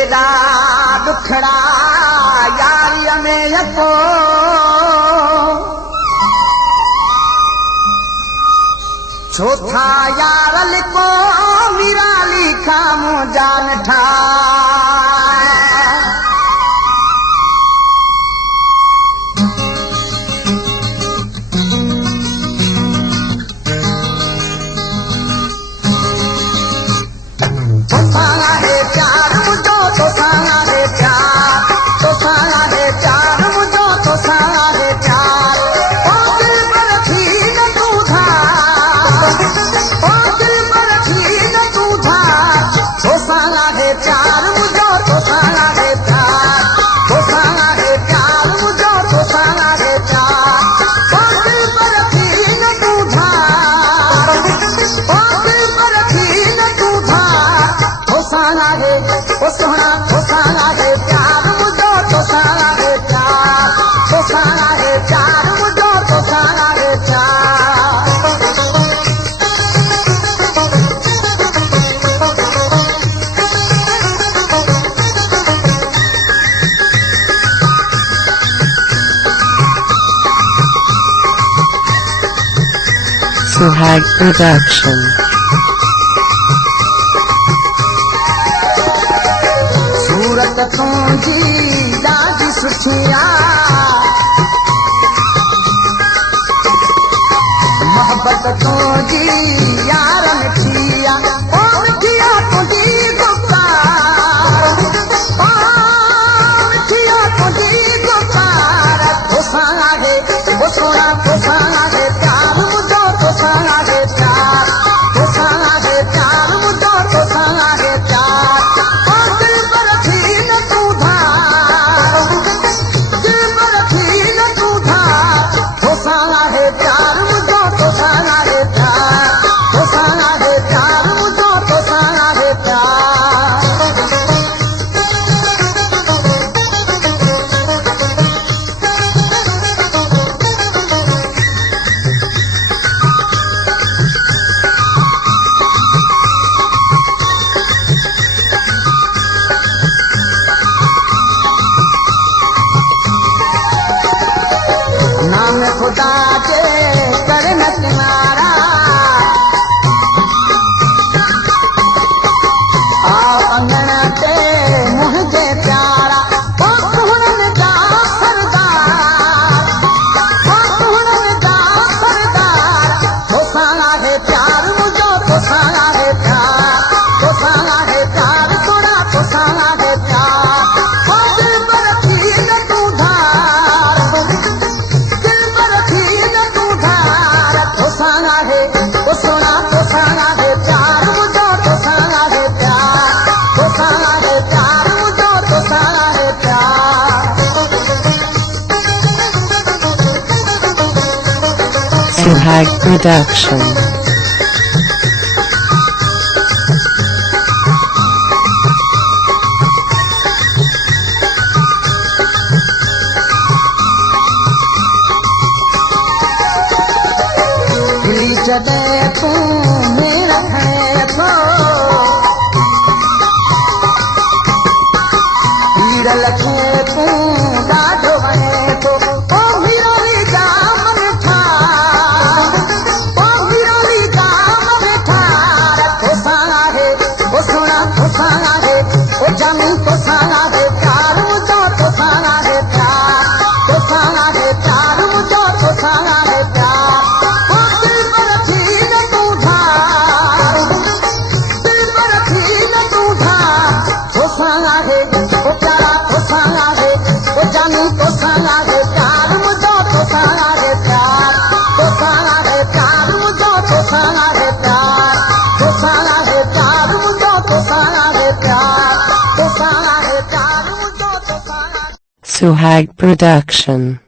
एॾा दुखड़ा यारीअ में यको छो था यार लिको मिराली खामो जान ठा Suhag Production. सूरत तुंहिंजी ॾाढी सुठी मोहब्बत तुंहिंजी यार मिठी ओ मिठिया तुंहिंजी गुफ़्तार ओ मिठिया तुंहिंजी गुफ़्तार तोसां आहे ओ सोना तोसां आहे प्यार मुंहिंजो तोसां आहे प्यार तोसां आहे प्यार मुंहिंजो तोसां आहे प्यार खुदा के करन तुम्हारा आओ अंगण ते मुझे प्यारा ओ कुहरन दा सरदार ओ कुहरन दा सरदार तोसां आहे प्यार मुझो तोसां आहे प्यार तोसां आहे प्यार तोड़ा तोसां आहे प्यार ओ दिल पर थी न तू धार Suhag Production. जॾहिं तूं मेरा है तो हीर लखे तूं ॾाढो वणे तो ओ हीराली जाम ठार ओ हीराली जाम ठार तोसां आहे ओ सोना तोसां आहे ओ जानू तोसां आहे प्यार मुंहिंजो तोसां आहे प्यार तोसां आहे प्यार मुंहिंजो तोसां आहे प्यार Suhag Production.